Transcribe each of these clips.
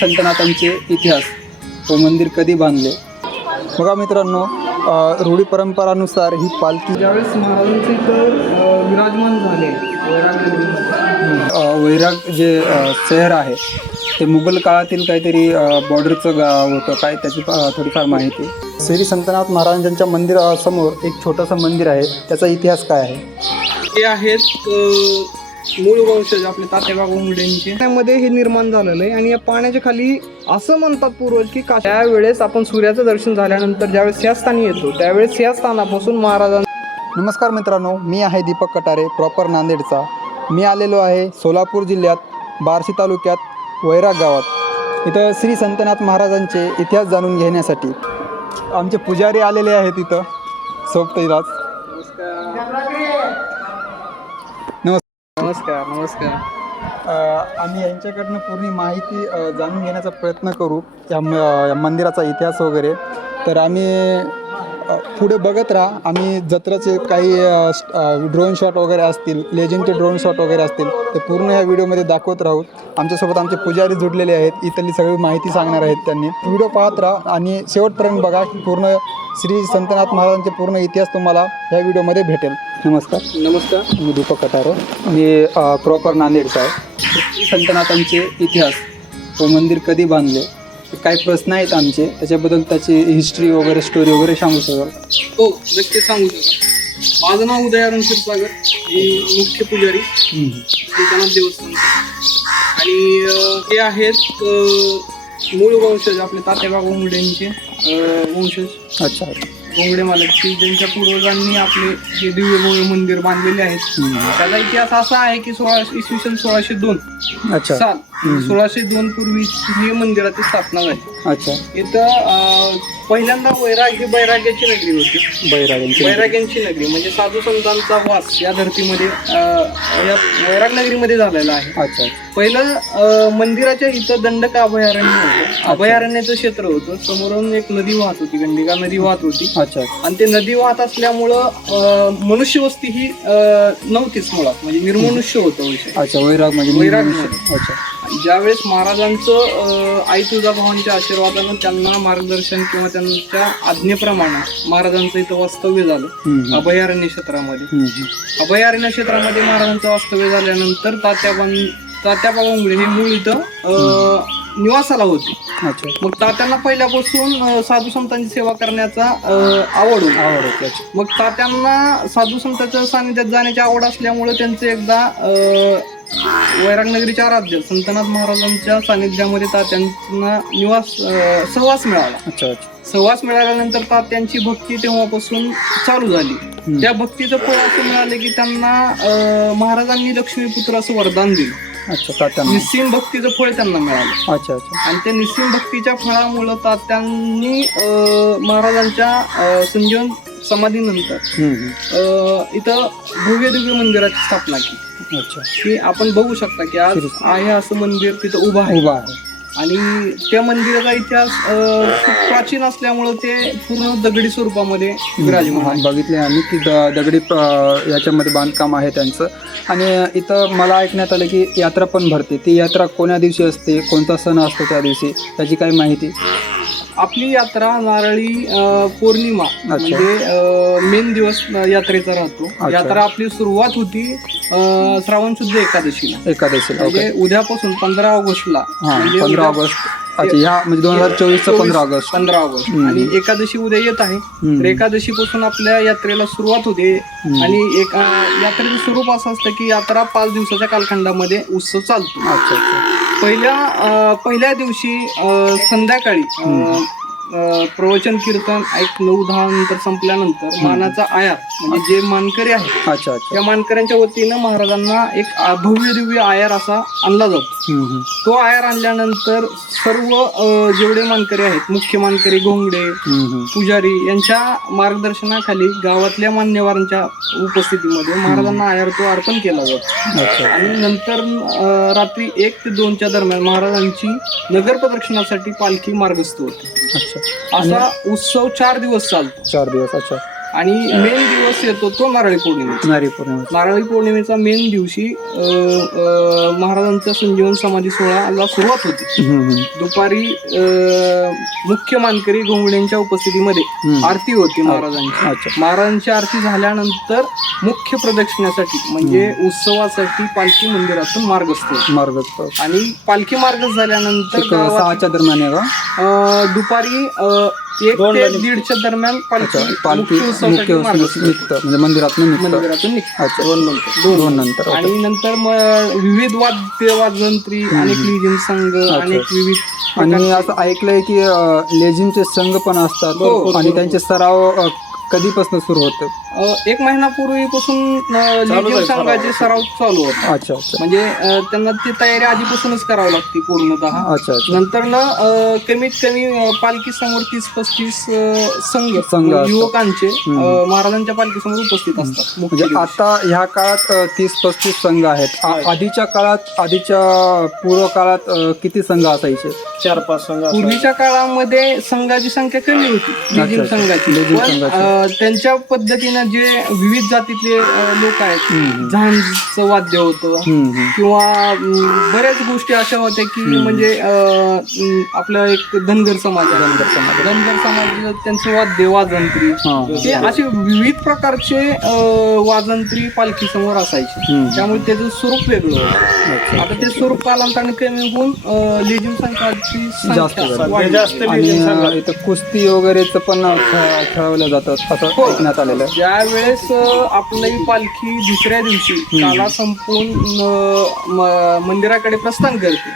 संतनाथांचे इतिहास व मंदिर कधी बांधले. बघा मित्रांनो, रूढी परंपरानुसार ही पालखी ज्यावेळेस महाराजांचे इथं विराजमान झाले वैराग जे शहर आहे ते मुघल काळातील काहीतरी बॉर्डरचं गाव होतं, काय त्याची थोडीफार माहिती. श्री संतनाथ महाराजांच्या मंदिरासमोर एक छोटंसं मंदिर आहे, त्याचा इतिहास काय आहे? ते आहेत मूळ वंशज आपले तात्याबा गोंगडेंचे. त्यामध्ये हे निर्माण झालेलं आहे आणि या पाण्याच्या खाली असं म्हणतात पूर्वज की त्यावेळेस आपण सूर्याचं दर्शन झाल्यानंतर ज्यावेळेस या स्थानी येतो त्यावेळेस या स्थानापासून महाराजांना. नमस्कार मित्रांनो, मी आहे दीपक कटारे, प्रॉपर नांदेडचा. मी आलेलो आहे सोलापूर जिल्ह्यात बार्शी तालुक्यात वैराग गावात. इथं श्री संतनाथ महाराजांचे इतिहास जाणून घेण्यासाठी आमचे पुजारी आलेले आहेत इथं सोबतीलाच. नमस्कार नमस्कार. आम्ही यांच्याकडनं पूर्ण माहिती जाणून घेण्याचा प्रयत्न करू या मंदिराचा इतिहास वगैरे. तर आम्ही पुढे बघत राहा. आम्ही जत्राचे काही ड्रोन शॉट वगैरे असतील, लेजेंडचे ड्रोन शॉट वगैरे असतील ते पूर्ण या व्हिडिओमध्ये दाखवत राहू. आमच्यासोबत आमचे पुजारी जुडलेले आहेत, इथली सगळी माहिती सांगणार आहेत त्यांनी. व्हिडिओ पाहत राहा आणि शेवटपर्यंत बघा. पूर्ण श्री संतनाथ महाराजांचे पूर्ण इतिहास तुम्हाला या व्हिडिओमध्ये भेटेल. नमस्कार. नमस्कार. मी दीपक कटारे, मी प्रॉपर नांदेडचा आहे. श्री संतनाथांचे इतिहास व मंदिर कधी बांधले, काही प्रश्न आहेत आमचे, त्याच्याबद्दल त्याची हिस्ट्री वगैरे स्टोरी वगैरे सांगू शकाल? हो, नक्कीच सांगू शकतो. माझं नाव उदयारण क्षीरसागर, मी मुख्य पुजारी संतनाथ देवस्थान. आणि हे आहेत मूळ वंशज आपले तात्याबा गोंगडेंचे वंशज. अच्छा. गोंगडे मालक की ज्यांच्या पूर्वजांनी आपले हे दिव्य भव्य मंदिर बांधलेले आहेत. त्याचा इतिहास असा आहे की इसवी सन 1602 अच्छा साल 1602 पूर्वी हे मंदिराची स्थापना झाली. अच्छा. इथं पहिल्यांदा वैराग ही बैराग्याची नगरी होती. बैराग्यांची नगरी म्हणजे साधू संतांचा वास या धर्तीमध्ये या वैराग नगरीमध्ये झालेला आहे. अच्छा. पहिलं मंदिराच्या इथं दंडक अभयारण्य होतं. अभयारण्याचं क्षेत्र होतं. समोरून एक नदी वाहत होती, गंडिका नदी वाहत होती. अच्छा. आणि ते नदी वाहत असल्यामुळं मनुष्य वस्ती ही नव्हतीच मुळात, म्हणजे निर्मनुष्य होतं विषय. अच्छा. वैराग म्हणजे वैराग. अच्छा. ज्यावेळेस महाराजांचं आई तुळजाभवानीच्या आशीर्वादानं त्यांना मार्गदर्शन किंवा त्यांच्या आज्ञेप्रमाणे महाराजांचं इथं वास्तव्य झालं अभयारण्य क्षेत्रामध्ये. अभयारण्य क्षेत्रामध्ये महाराजांचं वास्तव्य झाल्यानंतर तात्याबा गोंगडे हे मूळ इथं निवासाला होते. अच्छा. मग तात्यांना पहिल्यापासून साधू संतांची सेवा करण्याचा आवड होती. मग तात्यांना साधू संतांच्या सानिध्यात जाण्याची आवड असल्यामुळे त्यांचं एकदा वैराग नगरीच्या आराध्य संतनाथ महाराजांच्या सानिध्यामध्ये तात्यांना सहवास मिळाला. अच्छा. सहवास मिळाल्यानंतर तात्यांची भक्ती तेव्हापासून चालू झाली. त्या भक्तीचं फळ असं मिळालं की त्यांना महाराजांनी लक्ष्मीपुत्र असं वरदान दिलं. अच्छा. निस्सीम भक्तीचं फळ त्यांना मिळालं. अच्छा. अच्छा. आणि त्या निस्सीम भक्तीच्या फळामुळं तात्यांनी महाराजांच्या संजीवन समाधीनंतर इथं भव्य दिव्य मंदिराची स्थापना केली. अच्छा. की आपण बघू शकता की आज आहे असं मंदिर तिथं उभं आहे. आणि त्या मंदिराचा इतिहास खूप प्राचीन असल्यामुळं ते पूर्ण दगडी स्वरूपामध्ये विराजमान बघितले आम्ही की दगडी याच्यामध्ये बांधकाम आहे त्यांचं. आणि इथं मला ऐकण्यात आलं की यात्रा पण भरते. ती यात्रा कोण्या दिवशी असते, कोणता सण असतो त्या दिवशी, त्याची काही माहिती? आपली यात्रा नारळी पौर्णिमा म्हणजे मेन दिवस यात्रेचा राहतो. यात्रा आपली सुरुवात होती श्रावण शुद्ध एकादशीला. म्हणजे उद्यापासून 15 ऑगस्टला. 15 ऑगस्ट. अच्छा. ह्या म्हणजे 2024 15 ऑगस्ट. आणि एकादशी उद्या येत आहे. तर एकादशी पासून आपल्या यात्रेला सुरुवात होते. आणि एक यात्रेचं स्वरूप असं असतं की यात्रा 5 दिवसाच्या कालखंडामध्ये उत्सव चालतो. अच्छा. पहिल्या दिवशी संध्याकाळी प्रवचन कीर्तन 9-10 नंतर संपल्यानंतर मानाचा आयार म्हणजे जे मानकरी आहेत. अच्छा. त्या मानकऱ्यांच्या वतीनं महाराजांना एक भव्य दिव्य आयार असा आणला जातो. तो आयार आणल्यानंतर सर्व जेवढे मानकरी आहेत, मुख्य मानकरी गोंगडे पुजारी यांच्या मार्गदर्शनाखाली गावातल्या मान्यवरांच्या उपस्थितीमध्ये महाराजांना आयार तो अर्पण केला जातो. आणि नंतर रात्री 1 ते 2च्या दरम्यान महाराजांची नगर प्रदक्षिणासाठी पालखी मार्गस्थ होते. अच्छा. असा उत्सव 4 दिवस चालतो. 4 दिवस. अच्छा. आणि मेन दिवस येतो तो नारळी पौर्णिमा. नारळी पौर्णिमा. नारळी पौर्णिमेचा मेन दिवशी महाराजांचा संजीवन समाधी सोहळ्याला सुरुवात होती. दुपारी मुख्य मानकरी घोंगड्यांच्या उपस्थितीमध्ये आरती होती महाराजांची. महाराजांची आरती झाल्यानंतर मुख्य प्रदक्षिण्यासाठी म्हणजे उत्सवासाठी पालखी मंदिरातून मार्ग असतो आणि पालखी मार्ग झाल्यानंतर 6च्या दरम्यान आहे का? दुपारी 1 ते 1:30च्या दरम्यान पालखी मुख्य निघतं म्हणजे मंदिरातून निघतं. 2 नंतर आणि नंतर मग विविध वाद्ययंत्री, अनेक लेझिम संघ, अनेक विविध. आणि असं ऐकलंय की लेझिमचे संघ पण असतात आणि त्यांचे सराव कधीपासून सुरू होतं? 1 महिन्यापूर्वीपासून लेझिम संघाचे सराव चालू होतात. अच्छा. म्हणजे त्यांना ती तयारी आधीपासूनच करावी लागते पूर्णतः. अच्छा. नंतर ना कमीत कमी पालखी समोर 30-35 संघ युवकांचे महाराजांच्या पालखी समोर उपस्थित असतात. म्हणजे आता ह्या काळात 30-35 संघ आहेत. आधीच्या पूर्व काळात किती संघ असायचे? 4-5 संघ. पूर्वीच्या काळामध्ये संघाची संख्या कमी होती लेझिम संघाची. त्यांच्या पद्धतीनं जे विविध जातीतले लोक आहेत, झांजचं वाद्य होतं किंवा बऱ्याच गोष्टी अशा होत्या की म्हणजे आपला एक धनगर समाज त्यांचं वाद्य वाजंत्री, ते असे विविध प्रकारचे वाजंत्री पालखी समोर असायचे. त्यामुळे त्याचं स्वरूप वेगळं होतं. आता ते स्वरूप कालांतराने कमी होऊन लेझिम संख्याची संख्या आणि इथं कुस्ती वगैरेच पण खेळवलं जातात असं ऐकण्यात आलेलं आहे. ज्या वेळेस आपली पालखी दुसऱ्या दिवशी काला संपून मंदिराकडे प्रस्थान करते,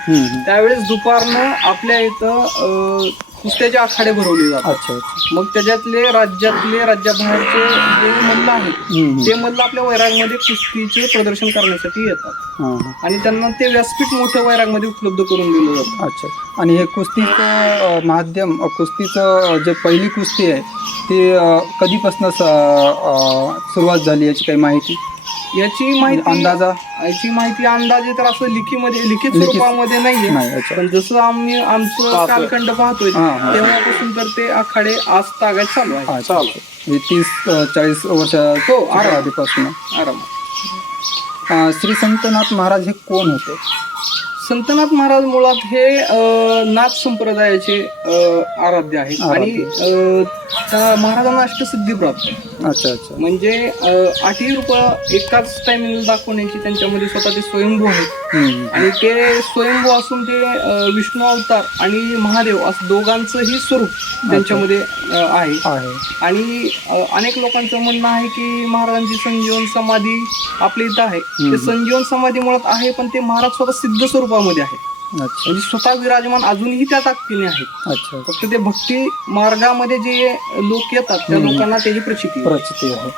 त्यावेळेस दुपारनं आपल्या इथं कुस्त्याचे आखाडे भरवले जातात. मग त्याच्यातले राज्याबाहेरचे जे मल्ल आहेत ते मल्ल आपल्या वैरागमध्ये कुस्तीचे प्रदर्शन करण्यासाठी येतात आणि त्यांना ते व्यासपीठ मोठ्या वैरागमध्ये उपलब्ध करून दिलं जातं. अच्छा. आणि हे कुस्तीचं माध्यम, कुस्तीचं जे पहिली कुस्ती आहे ती कधीपासून सुरुवात झाली याची काही माहिती? याची माहिती अंदाजे तर असं लिखित स्वरूपामध्ये नाहीये. पण जसं आम्ही आमचं कालखंड पाहतोय तेव्हापासून तर ते आखाडे आज तागायत चालू आहे. 30-40 वर्ष आधीपासून आरामात. श्री संतनाथ महाराज हे कोण होते? संतनाथ महाराज मुळात हे नाथ संप्रदायाचे आराध्य आहेत आणि त्या महाराजांना अष्टसिद्धी प्राप्त. अच्छा. म्हणजे 8 रूप एकाच टायमिंग दाखवण्याची त्यांच्यामध्ये स्वतः ते स्वयंभू आहेत आणि ते स्वयंभू असून ते विष्णू अवतार आणि महादेव असं दोघांचंही स्वरूप त्यांच्यामध्ये आहे. आणि अनेक लोकांचं म्हणणं आहे की महाराजांची संजीवन समाधी आपल्या इथं आहे. ते संजीवन समाधी मुळात आहे पण ते महाराज स्वतः सिद्ध स्वरूपामध्ये आहे. म्हणजे स्वतः विराजमान अजूनही त्या ताकदीने आहेत. फक्त ते भक्ती मार्गामध्ये जे लोक येतात त्या लोकांना त्याची प्रचिती आहे.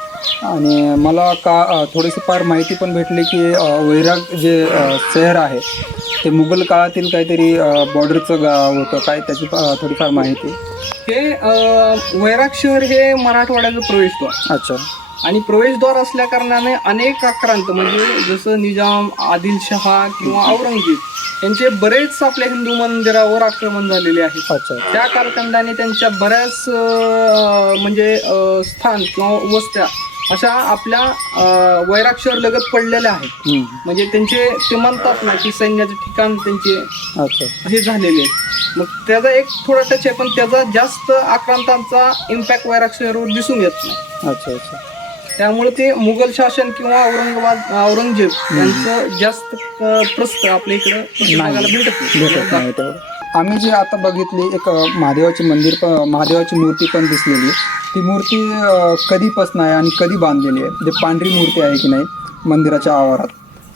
आणि मला थोडीशी फार माहिती पण भेटली की वैराग जे शहर आहे ते मुघल काळातील काहीतरी बॉर्डरचं गाव होतं, काय त्याची थोडीफार माहिती? हे वैराग शहर हे मराठवाड्याचं प्रवेशद्वार. अच्छा. आणि प्रवेशद्वार असल्या कारणाने अनेक आक्रांत म्हणजे जसं निजाम, आदिलशहा किंवा औरंगजेब यांचे बरेच आपल्या हिंदू मंदिरावर आक्रमण झालेले आहेत. त्या कालखंडाने त्यांच्या बऱ्याच म्हणजे स्थान किंवा वस्त्या अशा आपल्या वैराग शहर लगत पडलेल्या आहेत. म्हणजे त्यांचे ते म्हणतात ना की सैन्याचे ठिकाण त्यांचे हे झालेले आहेत. मग त्याचा एक थोडा टच आहे पण त्याचा जास्त आक्रांतांचा इम्पॅक्ट वैराग शहरावर दिसून येत नाही. त्यामुळे ते मुघल शासन किंवा औरंगजेब यांचं जास्त प्रस्त आपल्या इकडं भेटत नाही. आम्ही जी आता बघितली एक महादेवाची मूर्ती पण दिसलेली, ती मूर्ती कधीपासून आहे आणि कधी बांधलेली आहे? जे पांढरी मूर्ती आहे की नाही मंदिराच्या आवारात,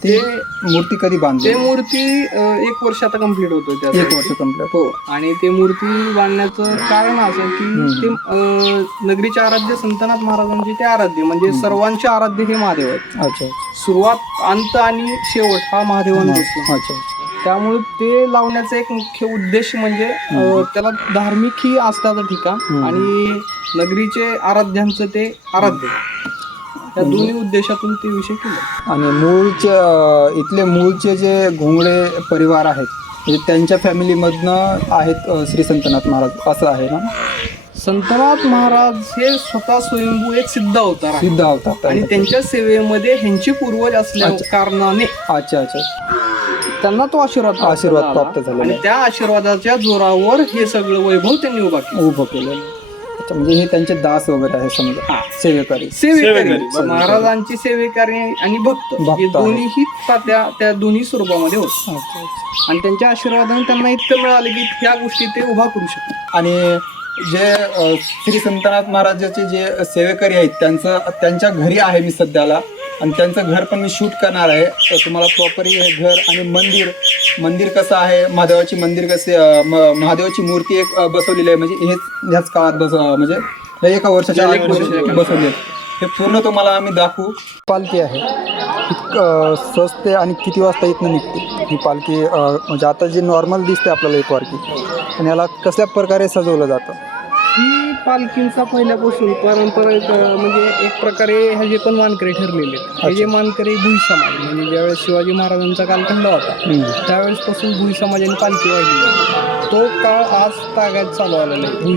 ते मूर्ती कधी बांधली? ते मूर्ती 1 वर्ष आता कंप्लीट होतोय. 1 वर्ष कंप्लीट. हो. आणि ते मूर्ती बांधण्याचं कारण असं की ते नगरीचे आराध्य संतनाथ महाराजांचे ते आराध्य म्हणजे सर्वांचे आराध्य हे महादेव आहेत. अच्छा. सुरुवात, अंत आणि शेवट हा महादेवांचा असतो. अच्छा. त्यामुळे ते लावण्याचा एक मुख्य उद्देश म्हणजे त्याला धार्मिक ही आस्थाचं ठिकाण आणि नगरीचे आराध्यांचं ते आराध्य, या दोन्ही उद्देशातून ते विषय केले. आणि इथले मूळचे जे घोंगडे परिवार आहेत म्हणजे त्यांच्या फॅमिलीमधनं आहेत श्री संतनाथ महाराज असं आहे ना? संतनाथ महाराज हे स्वतः स्वयंभू एक सिद्ध अवतार आहे सिद्ध अवतार. आणि त्यांच्या सेवेमध्ये ह्यांचे पूर्वज असल्या कारणाने अच्छा अच्छा. त्यांना तो आशीर्वाद प्राप्त झाला आणि त्या आशीर्वादाच्या जोरावर हे सगळं वैभव त्यांनी उभं केलं. अच्छा, म्हणजे हे त्यांचे दास वगैरे आहे समजा, सेवेकरी. महाराजांची सेवेकरी आणि भक्त हे दोन्हीही त्या दोन्ही स्वरूपामध्ये होत. आणि त्यांच्या आशीर्वादाने त्यांना इतकं मिळालं की ह्या गोष्टी ते उभा करू शकतात. आणि जे श्री संतनाथ महाराजाचे जे सेवेकरी आहेत त्यांच्या घरी आहे मी सध्याला, आणि त्यांचं घर पण मी शूट करणार आहे. तर तुम्हाला प्रॉपर हे घर आणि मंदिर कसं आहे, महादेवाची मंदिर कसे, महादेवाची मूर्ती एक बसवलेली आहे, म्हणजे ह्याच काळात म्हणजे एका वर्षाच्या बसवली आहे. हे पूर्ण तुम्हाला आम्ही दाखवू. पालखी आहे सजते आणि किती वाजता इथनं निघते ही पालखी, म्हणजे आता जी नॉर्मल दिसते आपल्याला एक पालखी, आणि याला कसल्या प्रकारे सजवलं जातं. ही पालखींचा पहिल्यापासून पारंपरिक म्हणजे एक प्रकारे हे जे पण मानकरी ठरलेले आहेत, हे जे मानकरी भुई समाज म्हणजे ज्यावेळेस शिवाजी महाराजांचा कालखंड होता त्यावेळेस पासून भुई समाजाने पालखी वाढली. तो काळ आज तागायत चालू आलेला आहे भुई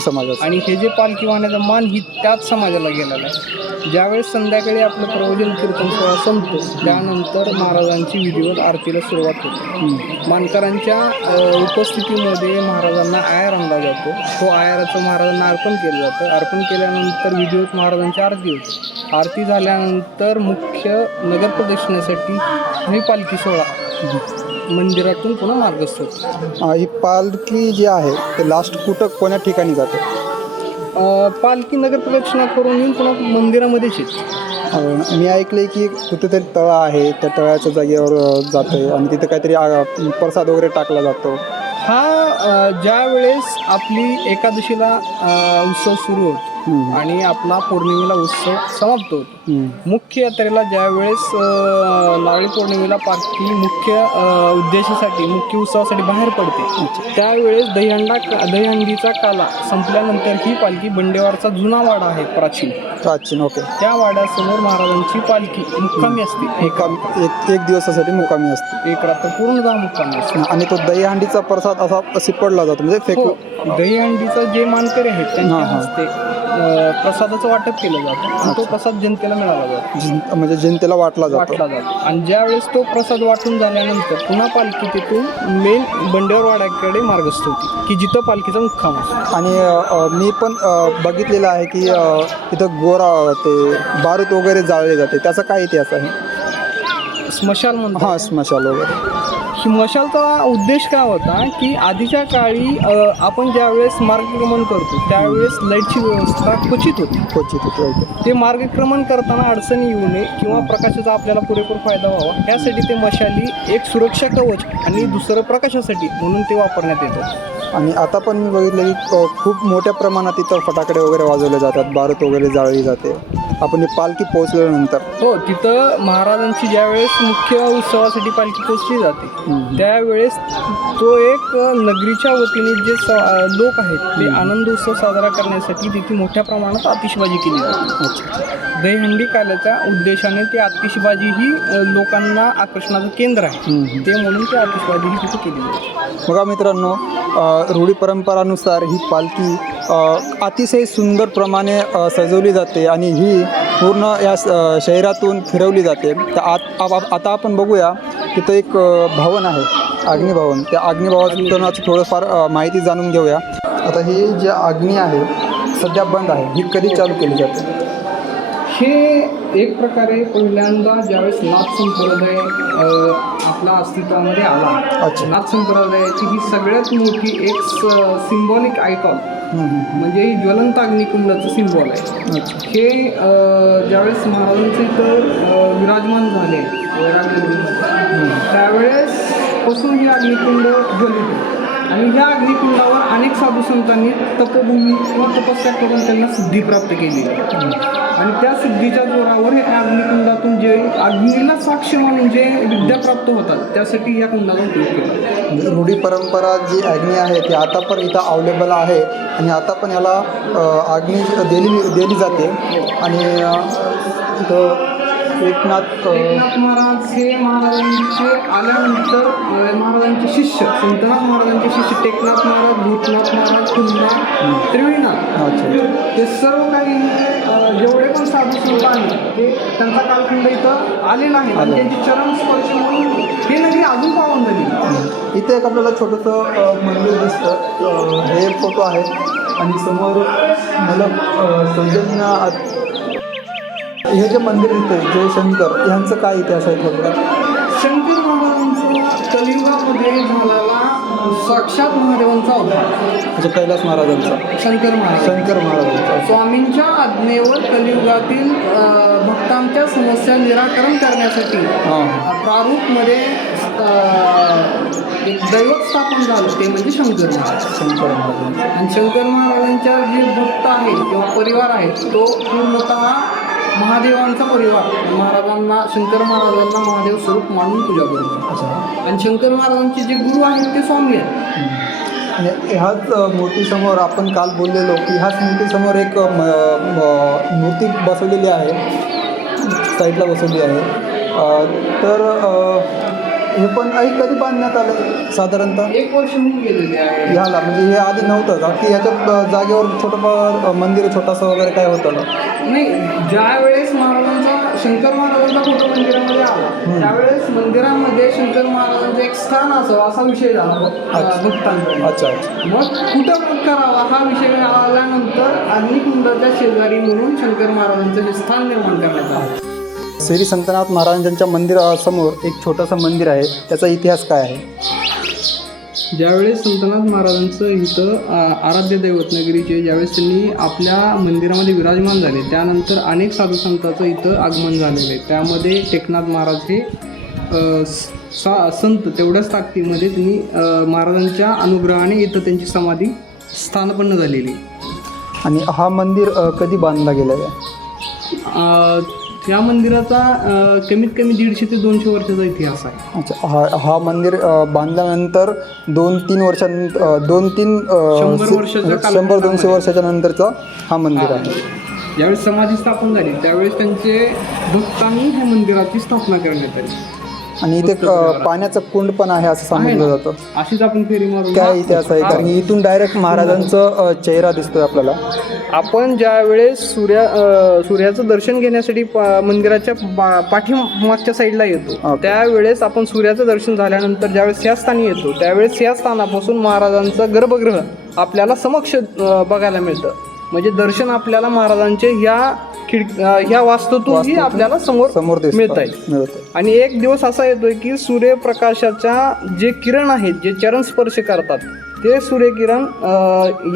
समाजाचा. आणि हे जे पालखी वाहण्याचा मान ही त्याच समाजाला गेलेला आहे. ज्यावेळेस संध्याकाळी आपलं प्रवचन कीर्तन सोहळा संपतो त्यानंतर महाराजांची विधिवत आरतीला सुरुवात होते. मानकरांच्या उपस्थितीमध्ये महाराजांना आयर आणला जातो. तो आयराचं महाराजांना अर्पण केलं जातं. अर्पण केल्यानंतर विधिवत महाराजांची आरती होते. आरती झाल्यानंतर मुख्य नगर प्रदक्षिणेसाठी ही पालखी सोहळा मंदिरातून पुन्हा मार्गस्थ होतो. ही पालखी जी आहे ते लास्ट कुठं कोण्या ठिकाणी जाते. पालखी नगर प्रदक्षिणा करून येऊन पुन्हा मंदिरामध्येच येते. मी ऐकलंय की कुठेतरी तळा आहे, त्या तळ्याच्या जागेवर जाते आणि तिथे काहीतरी प्रसाद वगैरे टाकला जातो. हा ज्या वेळेस आपली एकादशीला उत्सव सुरू होतो आणि आपला पौर्णिमेला उत्सव समाप्त होतो. मुख्य यात्रेला ज्या वेळेस नारळी पौर्णिमेला पालखी मुख्य उद्देशासाठी मुख्य उत्सवासाठी बाहेर पडते त्यावेळेस दहीहंडीचा काला संपल्यानंतर ही पालखी बंडेवारचा जुना वाडा आहे प्राचीन ओके, त्या वाड्यासमोर महाराजांची पालखी मुक्कामी असते. एक दिवसासाठी मुक्कामी असते. एक रात्र पूर्ण मुक्कामी असते. आणि तो दहीहंडीचा प्रसाद असा पडला जातो म्हणजे फेकू. दहीहंडीचं जे मानकरी आहेत त्यांच्या हस्ते प्रसादाचं वाटप केलं जातं आणि तो प्रसाद जनतेला मिळाला जातो, म्हणजे जनतेला वाटला जातो. आणि ज्यावेळेस तो प्रसाद वाटून झाल्यानंतर पुन्हा पालखी तिथून मेन बंडेवार वाड्याकडे मार्गस्थ होती की जिथं पालखीचा मुक्काम असतो. आणि मी पण बघितलेलं आहे की तिथं ते बारूद वगैरे जाळले जाते, त्याचा काय इतिहास आहे. स्मशान म्हणतो. हां, स्मशान वगैरे. मशालचा उद्देश काय होता की आधीच्या काळी आपण ज्यावेळेस मार्गक्रमण करतो त्यावेळेस लाईटची व्यवस्था क्वचित होती. ते मार्गक्रमण करताना अडचणी येऊ नये किंवा प्रकाशाचा आपल्याला पुरेपूर फायदा व्हावा यासाठी ते मशाली एक सुरक्षा कवच आणि दुसरं प्रकाशासाठी म्हणून ते वापरण्यात येतात. आणि आता पण मी बघितलं की खूप मोठ्या प्रमाणात तिथं फटाकडे वगैरे वाजवले जातात, बारूद वगैरे जाळली जाते. आपण ही पालखी पोहोचल्यानंतर हो तिथं महाराजांची ज्यावेळेस मुख्य उत्सवासाठी पालखी पोहोचली जाते त्यावेळेस तो एक नगरीच्या वतीने जे लोक आहेत ते आनंद उत्सव साजरा करण्यासाठी तिथे मोठ्या प्रमाणात आतिषबाजी केली जाते. दहीहंडी काल्याच्या उद्देशाने ते आतिषबाजी ही लोकांना आकर्षणाचं केंद्र आहे ते म्हणून ती आतिषबाजी ही तिथे केली जाते. बघा मित्रांनो, रूढी परंपरानुसार ही पालखी अतिशय सुंदर प्रमाणे सजवली जाते आणि ही पूर्ण या शहरातून फिरवली जाते. तर आता आपण बघूया तिथं एक भवन आहे, अग्निभवन. त्या अग्निभवनाचं थोडंफार माहिती जाणून घेऊया. आता ही जी अग्नी आहे सध्या बंद आहे, ही कधी चालू केली जाते. हे एक प्रकारे पहिल्यांदा ज्यावेळेस नाथ संप्रदाय आपला अस्तित्वामध्ये आला, नाथ संप्रदायाची ही सगळ्यात मोठी एक सिम्बॉलिक आयकॉन म्हणजे ही ज्वलंत अग्निकुंडाचं सिम्बॉल आहे. हे ज्यावेळेस महाराजांचे इथं विराजमान झाले त्यावेळेस पासून ही अग्निकुंड ज्वलित आणि ह्या अग्निकुंडावर अनेक साधू संतांनी तपभूमी किंवा तपस्या करून त्यांना सिद्धी प्राप्त केली आणि त्या सिद्धीच्या जोरावर ह्या अग्निकुंडातून जे अग्नीला साक्ष मानून जे विद्या प्राप्त होतात त्यासाठी या कुंडाचा उपयोग केला. रूढी परंपरा जी अग्नी आहे ती आता पण इथं अवेलेबल आहे आणि आता पण याला अग्नी दिली जाते. आणि इथं एकनाथ एकनाथ महाराज हे महाराजांचे आल्यानंतर महाराजांचे शिष्य संतनाथ महाराजांचे शिष्य टेकनाथ महाराज, भूतनाथ महाराज, खुंदा, त्रिवेणीनाथ अच्छा ते सर्व काही जेवढे पण साधू संत आहेत ते त्यांचा कालखंड इथं आले नाही आणि त्यांची चरण स्पर्श म्हणून हे नदी अजून पावन झाली. इथे एक आपल्याला छोटंसं मंदिर दिसतं. हे फोटो आहेत आणि समोर मला सौजन्य हे जे मंदिर दिसतंय जयशंकर ह्यांचं काय इतिहास आहे थोडक्यात? शंकर महाराजांचा कलियुगामध्ये झालेला साक्षात महादेवांचा अवतार म्हणजे कैलास महाराजांचा शंकर महाराजांचा स्वामींच्या आज्ञेवर कलियुगातील भक्तांच्या समस्या निराकरण करण्यासाठी प्रारूपमध्ये एक दैवत स्थापन झालं ते म्हणजे शंकर महाराज. आणि शंकर महाराजांच्या जे भक्त आहेत किंवा परिवार आहे तो पूर्णतः महादेवांचा परिवार. महाराजांना शंकर महाराजांना महादेव स्वरूप मानून पूजा करतो. आणि शंकर महाराजांचे जे गुरु आहेत ते स्वामी आहेत. आणि ह्याच मूर्तीसमोर आपण काल बोललेलो की ह्याच मूर्तीसमोर एक मूर्ती बसवलेली आहे, साईडला बसवली आहे. तर हे पण कधी बांधण्यात आलं साधारणतः 1 वर्ष होऊन गेलेले आहे ह्याला, म्हणजे हे आधी नव्हतं का की ह्याच्या जागेवर छोटं मंदिर छोटंसं वगैरे काय होतं ना? नाही, ज्या वेळेस महाराजांचा शंकर महाराजांचा फोटो मंदिरामध्ये आला त्यावेळेस मंदिरामध्ये शंकर महाराजांचं एक स्थान असावं असा विषय झाला भक्तांकडे. अच्छा मग कुठं करावा हा विषय आल्यानंतर अग्निकुंडाच्या शेजारी म्हणून शंकर महाराजांचं हे स्थान निर्माण करण्यात आलं. श्री संतनाथ महाराजांच्या मंदिरासमोर एक छोटंसं मंदिर आहे, त्याचा इतिहास काय आहे? ज्यावेळेस संतनाथ महाराजांचं इथं आराध्य दैवत नगरीचे ज्यावेळेस त्यांनी आपल्या मंदिरामध्ये विराजमान झाले त्यानंतर अनेक साधू संतांचं इथं आगमन झालेलं आहे. त्यामध्ये टेकनाथ महाराज हे संत तेवढ्याच ताकदीमध्ये त्यांनी महाराजांच्या अनुग्रहाने इथं त्यांची समाधी स्थानपन्न झालेली. आणि हा मंदिर कधी बांधला गेला आहे? या मंदिराचा कमीत कमी 150 ते 200 वर्षाचा इतिहास आहे. अच्छा, हा मंदिर बांधल्यानंतर 2-3 वर्षांनंतर 100-200 वर्षाच्या नंतरचा हा मंदिर आहे. ज्यावेळेस समाधी स्थापन झाली त्यावेळेस त्यांचे भक्तांनी ह्या मंदिराची स्थापना करण्यात आली. आणि इथे पाण्याचं कुंड पण आहे असं सांगितलं जातं. अशीच आपण फेरी मारून काय इतिहास आहे? कारण इथून डायरेक्ट महाराजांचं चेहरा दिसतोय आपल्याला. आपण ज्या वेळेस सूर्याचं दर्शन घेण्यासाठी मंदिराच्या पाठीमागच्या साईडला येतो त्यावेळेस आपण सूर्याचं दर्शन झाल्यानंतर ज्यावेळेस या स्थानी येतो त्यावेळेस या स्थानापासून महाराजांचं गर्भगृह आपल्याला समक्ष बघायला मिळतं. म्हणजे दर्शन आपल्याला महाराजांचे ह्या वास्तूतूनही आपल्याला समोर मिळत आहे. आणि एक दिवस असा येतोय की सूर्यप्रकाशाच्या जे किरण आहेत जे चरण स्पर्श करतात ते सूर्यकिरण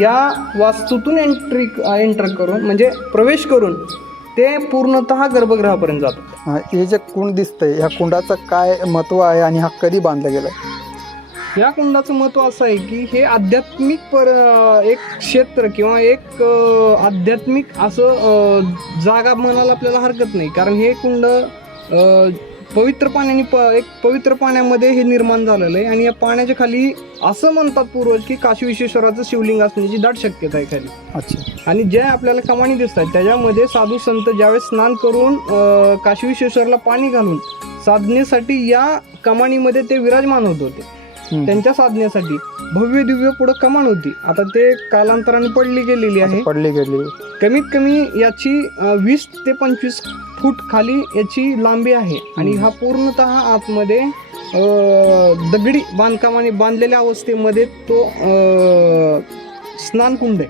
या वास्तूतून एंटर करून म्हणजे प्रवेश करून ते पूर्णतः गर्भगृहापर्यंत जातात. हे जे कुंड दिसतंय ह्या कुंडाचं काय महत्त्व आहे आणि हा कधी बांधला गेलाय? या कुंडाचं महत्त्व असं आहे की हे आध्यात्मिक एक क्षेत्र किंवा एक आध्यात्मिक असं जागा म्हणायला आपल्याला हरकत नाही. कारण हे कुंड पवित्र पाण्याने एक पवित्र पाण्यामध्ये हे निर्माण झालेलं आहे. आणि या पाण्याच्या खाली असं म्हणतात पूर्वज की काशी विश्वेश्वराचं शिवलिंग असण्याची दाट शक्यता आहे खाली. अच्छा. आणि ज्या आपल्याला कमानी दिसतात त्याच्यामध्ये साधू संत ज्यावेळेस स्नान करून काशी विश्वेश्वरला पाणी घालून साधनेसाठी या कमानीमध्ये ते विराजमान होत होते. त्यांच्या साधनेसाठी भव्य दिव्य पुढं कमान होती. आता ते कालांतराने पडली गेलेली आहे. कमीत कमी याची 20 ते 25 फूट खाली याची लांबी आहे. आणि हा पूर्णतः आतमध्ये दगडी बांधकामाने बांधलेल्या अवस्थेमध्ये तो स्नानकुंड आहे.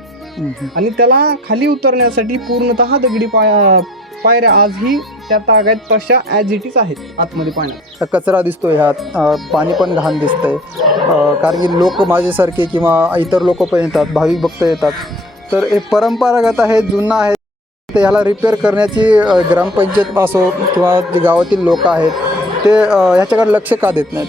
आणि त्याला खाली उतरण्यासाठी पूर्णतः दगडी पायऱ्या आजही त्या तागायत तशा ॲज इट इज आहेत. आतमध्ये पाण्यात कचरा दिसतोय, ह्यात पाणी पण घाण दिसतंय. कारण की लोक माझ्यासारखे किंवा इतर लोक पण येतात, भाविक भक्त येतात, तर हे परंपरागत आहे, जुना आहे. तर ह्याला रिपेअर करण्याची ग्रामपंचायत असो किंवा जे गावातील लोक आहेत ते ह्याच्याकडे लक्ष का देत नाहीत?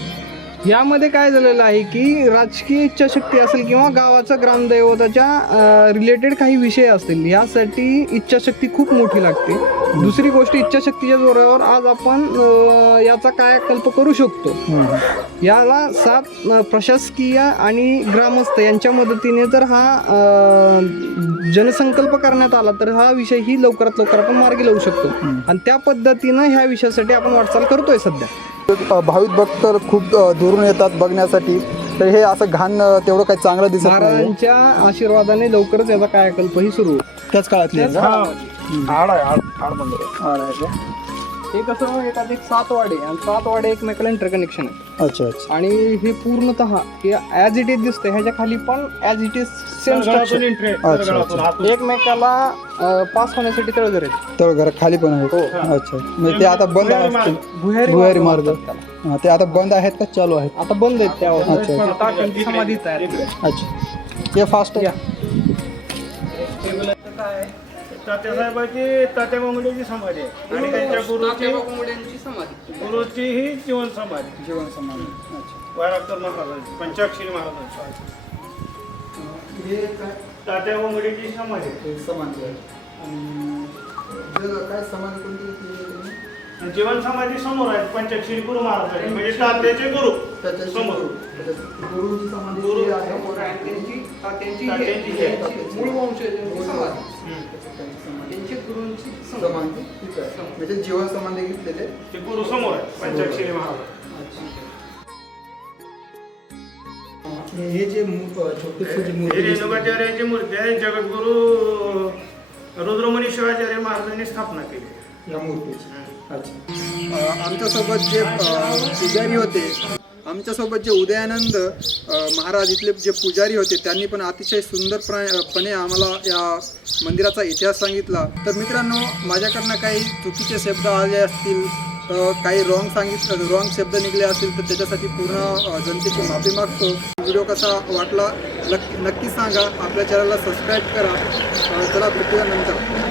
यामध्ये काय झालेलं आहे की राजकीय इच्छाशक्ती असेल किंवा गावाचा ग्रामदैवताच्या रिलेटेड काही विषय असतील यासाठी इच्छाशक्ती खूप मोठी लागते. दुसरी गोष्ट इच्छाशक्तीच्या जोरावर आज आपण याचा कायाकल्प करू शकतो. याला 7 प्रशासकीय आणि ग्रामस्थ यांच्या मदतीने जर हा जनसंकल्प करण्यात आला तर हा विषय ही लवकरात लवकर आपण मार्गी लावू शकतो. आणि त्या पद्धतीनं ह्या विषयासाठी आपण वाटचाल करतोय सध्या. भाविक भक्त खूप दुरून येतात बघण्यासाठी, तर हे असं घाण तेवढं काही चांगलं दिसत नाही. महाराजांच्या आशीर्वादाने लवकरच याचा कायाकल्पही सुरू होईल. त्याच काळातली आहे का? आड आहे. हे कसं एकात एक 7 वाडे आणि 7 वाडे एकमेकाला इंटरकनेक्शन आहे. अच्छा अच्छा. आणि हे पूर्णतः ॲज इट इज दिसतंय, ह्याच्या खाली पण as it is same structure. एकमेकाला पास होण्यासाठी तळघर आहेत. तळघर खाली पण आहेत. अच्छा. म्हणजे ते आता बंद असतील. भुयारी मार्ग. ते आता बंद आहेत का चालू आहेत? आता बंद आहेत त्यावर. अच्छा. टाक्यांची समाधी तयार. अच्छा. हे फास्ट आहे. तात्यासाहेबांची तात्या गोंगडेची समाधी आहे आणि त्यांच्या गुरुची ही जीवन समाधी. जीवन समाधी. अच्छा. वाराकर महाराजांची, पंचाक्षरी महाराजांची तात्या गोंगडेची समाधी. समाधी आहे. आणि काय समाधी कोणती? जीवन समाधी समोर आहे. पंचाक्षरी गुरु महाराज म्हणजे तात्याचे गुरु समोर. गुरुची समाधी गुरु आहे. मूळ वंशजांची समाधी. त्यांची गुरूंची समाधी ठीक आहे. म्हणजे जीवन समाधी घेतलेले ते गुरु समोर आहे पंचाक्षरी महाराज. हे जे छोटेसे जे हे मूर्ती रेणुकाचार्यांची मूर्ती आहे. जगद्गुरु रुद्रमणी शिवाचार्य महाराजांनी स्थापना केली या मूर्तीची. अच्छा. आमच्यासोबत जे पुजारी होते, आमच्यासोबत जे उदयानंद महाराज इथले जे पुजारी होते, त्यांनी पण अतिशय सुंदरपणे आम्हाला या मंदिराचा इतिहास सांगितला. तर मित्रांनो, माझ्याकडनं काही चुकीचे शब्द आले असतील, काही रॉंग शब्द निघले असतील, तर त्याच्यासाठी पूर्ण जनतेची माफी मागतो. व्हिडिओ कसा वाटला नक्की सांगा. आपल्या चॅनलला सबस्क्राईब करा. चला भेटूया नंतर.